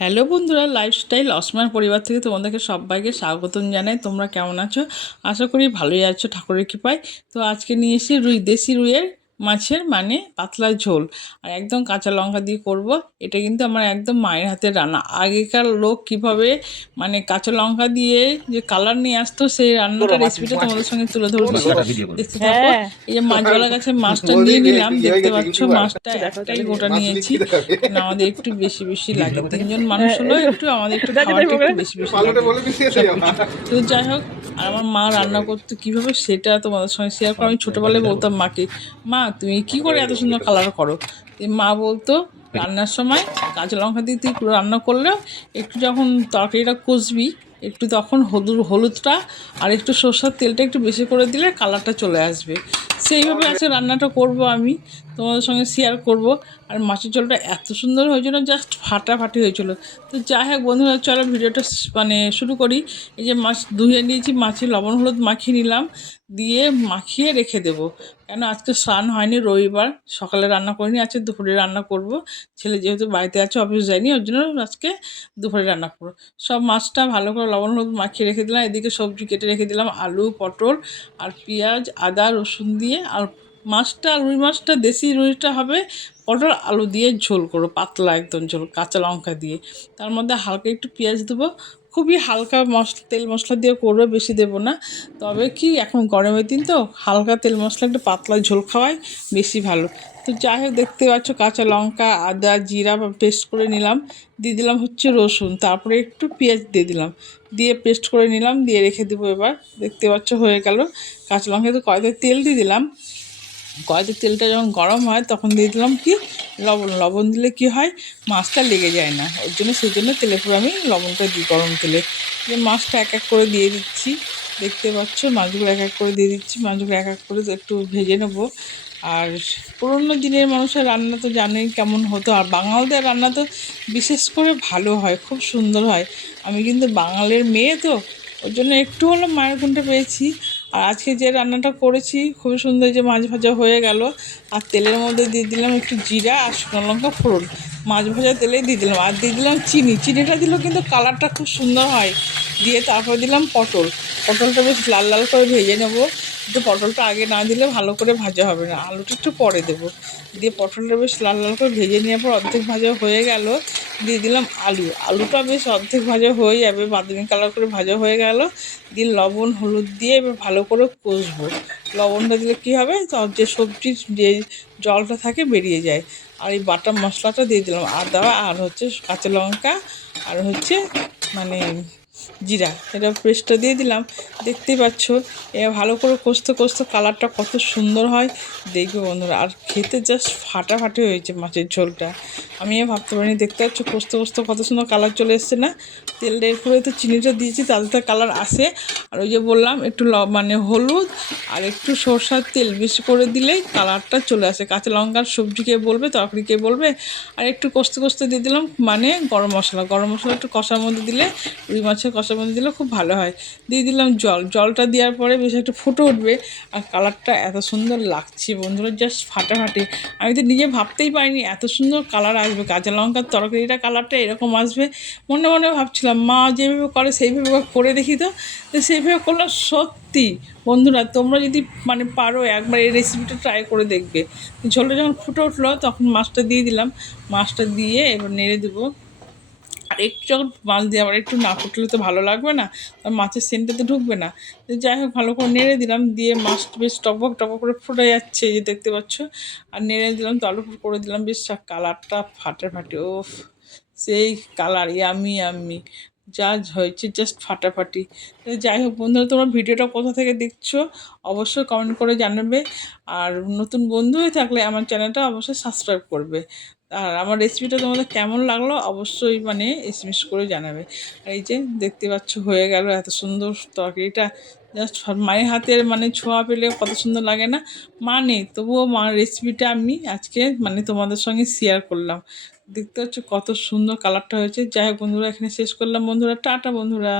Hello বন্ধুরা, lifestyle অসমার পরিবার থেকে তোমাদেরকে সবাইকে স্বাগতম জানাই। তোমরা কেমন আছো? আশা করি ভালোই আছো ঠাকুরের কৃপায়। তো আজকে নিয়ে এসেছি দেশি রুইয়ের মাছের পাতলা ঝোল আর একদম কাঁচা লঙ্কা দিয়ে করব। এটা কিন্তু আমার একদম মায়ের হাতের রান্না। আগেকার লোক কিভাবে কাঁচা লঙ্কা দিয়ে যে কালার নিয়ে আসতো, সেই রান্নাটা রেসিপিটা তোমাদের সঙ্গে তুলে ধরছি, দেখতে থাকো। এই যে মাছওয়ালা কাছে মাছটা নিয়ে নিলাম, দেখতে পাচ্ছ মাছটা একটাই গোটা নিয়েছি, কারণ আমাদের একটু বেশি বেশি লাগে। তিনজন মানুষ হলো একটু আমাদের একটু খাবারটা একটু বেশি বেশি লাগে সবকিছু। তো যাই হোক, আর আমার মা রান্না করতে কীভাবে সেটা তোমাদের সঙ্গে শেয়ার করো। আমি ছোটোবেলায় বলতাম মাকে, মা তুমি কী করে এত সুন্দর কালার করো? মা বলতো রান্নার সময় কাঁচা লঙ্কা দিয়ে তুই রান্না করলেও একটু যখন তরকারিটা কষবি, একটু তখন হলুদটা আর একটু সরষের তেলটা একটু বেশি করে দিলে কালারটা চলে আসবে। সেইভাবে আছে রান্নাটা করব, আমি তোমাদের সঙ্গে শেয়ার করব। আর মাছের ঝোলটা এত সুন্দর হয়েছিল, জাস্ট ফাটাফাটি হয়েছিল। তো যাই হোক বন্ধুরা, চলো ভিডিওটা শুরু করি। এই যে মাছ ধুয়ে নিয়েছি, মাছে লবণ হলুদ মাখিয়ে নিলাম, দিয়ে মাখিয়ে রেখে দেবো। কেন আজকে স্নান হয়নি, রবিবার, সকালে রান্না করিনি, আজকে দুপুরে রান্না করব। ছেলে যেহেতু বাড়িতে আছে, অফিস যায়নি, ওর জন্য আজকে দুপুরে রান্না করবো। সব মাছটা ভালো করে লবণ হলুদ মাখিয়ে রেখে দিলাম। এদিকে সবজি কেটে রেখে দিলাম, আলু পটল আর পেঁয়াজ আদা রসুন দিয়ে। আর মাছটা, রুই মাছটা দেশি রুইটা হবে পটল আলু দিয়ে ঝোল করবো, পাতলা একদম ঝোল, কাঁচা লঙ্কা দিয়ে। তার মধ্যে হালকা একটু পেঁয়াজ দেবো, খুবই হালকা তেল মশলা দিয়ে করবো, বেশি দেবো না। তবে কি এখন গরমের দিন তো হালকা তেল মশলা একটু পাতলা ঝোল খাওয়াই বেশি ভালো। তো যাই হোক, দেখতে পাচ্ছ কাঁচা লঙ্কা আদা জিরা পেস্ট করে নিলাম, দিয়ে দিলাম হচ্ছে রসুন, তারপরে একটু পেঁয়াজ দিয়ে দিলাম, দিয়ে পেস্ট করে নিলাম, দিয়ে রেখে দেবো। এবার দেখতে পাচ্ছ হয়ে গেল। কাঁচা লঙ্কা তো কয়েকটা তেল দিয়ে দিলাম, কড়াইতে তেলটা যখন গরম হয় তখন দিয়ে দিলাম কি লবণ। লবণ দিলে কি হয়, মাছটা লেগে যায় না, ওর জন্য সেই জন্য তেলের পরে আমি লবণটা দিই, গরম তেলে। যে মাছটা এক এক করে দিয়ে দিচ্ছি, দেখতে পাচ্ছ মাছগুলো এক এক করে দিয়ে দিচ্ছি, মাছগুলো এক এক করে একটু ভেজে নেবো। আর পুরোনো দিনের মানুষের রান্না তো জানেই কেমন হতো, আর বাঙালদের রান্না তো বিশেষ করে ভালো হয়, খুব সুন্দর হয়। আমি কিন্তু বাঙালির মেয়ে তো, ওর জন্য একটু হলো মায়ের গুণটা পেয়েছি। আর আজকে যে রান্নাটা করেছি খুবই সুন্দর, যে মাছ ভাজা হয়ে গেল, আর তেলের মধ্যে দিয়ে দিলাম একটু জিরা আর শুকনো লঙ্কা ফোড়ন, মাছ ভাজা তেলেই দিয়ে দিলাম। আর দিয়ে দিলাম চিনি, চিনিটা দিলেও কিন্তু কালারটা খুব সুন্দর হয়। দিয়ে তারপর দিলাম পটলটা বেশ লাল লাল করে ভেজে নেবো, কিন্তু পটলটা আগে না দিলে ভালো করে ভাজা হবে না, আলুটা একটু পরে দেবো। দিয়ে পটলটা বেশ লাল লাল করে ভেজে নেওয়ার পর অর্ধেক ভাজা হয়ে গেল, দিয়ে দিলাম আলুটা বেশ অর্ধেক ভাজা হয়ে যাবে, বাদামি কালার করে ভাজা হয়ে গেল। দিয়ে লবণ হলুদ দিয়ে এবার ভালো করে কষবো। লবণটা দিলে কী হবে, যে সবজির যে জলটা থাকে বেরিয়ে যায়। আর এই বাটা মশলাটা দিয়ে দিলাম, আদা আর হচ্ছে কাঁচা লঙ্কা আর হচ্ছে মানে জিরা, এটা পেস্টটা দিয়ে দিলাম। দেখতেই পাচ্ছ এবার ভালো করে কষতে কষতে কালারটা কত সুন্দর হয় দেখবে বন্ধুরা। আর খেতে জাস্ট ফাটাফাটি হয়েছে মাছের ঝোলটা, আমি ভাবতে পারিনি। দেখতে পাচ্ছ কষতে কষতে কত সুন্দর কালার চলে এসছে না। তেলের পরে তো চিনিটা দিয়েছি, তাতে কালার আসে। আর ওই যে বললাম একটু হলুদ আর একটু সরষার তেল বেশি করে দিলেই কালারটা চলে আসে। কাঁচা লঙ্কার সবজিকে বলবে, তরকারিকে বলবে। আর একটু কষতে কষতে দিয়ে দিলাম গরম মশলা একটু কষার মধ্যে দিলে, রুই মাছের কষার মধ্যে দিলে খুব ভালো হয়। দিয়ে দিলাম জলটা দেওয়ার পরে বেশ একটু ফুটে উঠবে, আর কালারটা এত সুন্দর লাগছে বন্ধুরা, জাস্ট ফাটাফাটি। আমি তো নিজে ভাবতেই পারিনি এত সুন্দর কালার আসবে, কাঁচা লঙ্কার তরকারিটা কালারটা এরকম আসবে। মনে মনে ভাবছিলাম মা যেভাবে করে সেইভাবে করে দেখি তো, সেইভাবে করলে সত্যি বন্ধুরা তোমরা যদি পারো একবার এই রেসিপিটা ট্রাই করে দেখবে। ঝোলটা যখন ফুটে উঠলো তখন মাছটা দিয়ে দিলাম, মাছটা দিয়ে এবার নেড়ে দেবো। আর একটু যখন মাছ দিয়ে আবার একটু না ফুটলে তো ভালো লাগবে না, আর মাছের সেন্টটা তো ঢুকবে না। তো যাই হোক ভালো করে নেড়ে দিলাম, দিয়ে মাছটা বেশ টপক টপক করে ফুটে যাচ্ছে, এই যে দেখতে পাচ্ছ। আর নেড়ে দিলাম, তলো করে দিলাম, বেশ কালারটা ফাটাফাটি, ও সেই কালার ইয়ামি ইয়ামি যা হয়েছে, জাস্ট ফাটাফাটি। যাই হোক বন্ধুরা, তোমরা ভিডিওটা কোথা থেকে দেখছো অবশ্যই কমেন্ট করে জানাবে। আর নতুন বন্ধু হয়ে থাকলে আমার চ্যানেলটা অবশ্যই সাবস্ক্রাইব করবে। আর আমার রেসিপিটা তোমাদের কেমন লাগলো অবশ্যই এসএমএস করে জানাবে। আর এই যে দেখতে পাচ্ছ হয়ে গেল এত সুন্দর তরকারিটা, জাস্ট মায়ের হাতের ছোঁয়া পেলে কত সুন্দর লাগে না। নেই তবুও মার রেসিপিটা আমি আজকে তোমাদের সঙ্গে শেয়ার করলাম। দেখতে পাচ্ছ কত সুন্দর কালারটা হয়েছে। যাই হোক বন্ধুরা, এখানে শেষ করলাম বন্ধুরা, টাটা বন্ধুরা।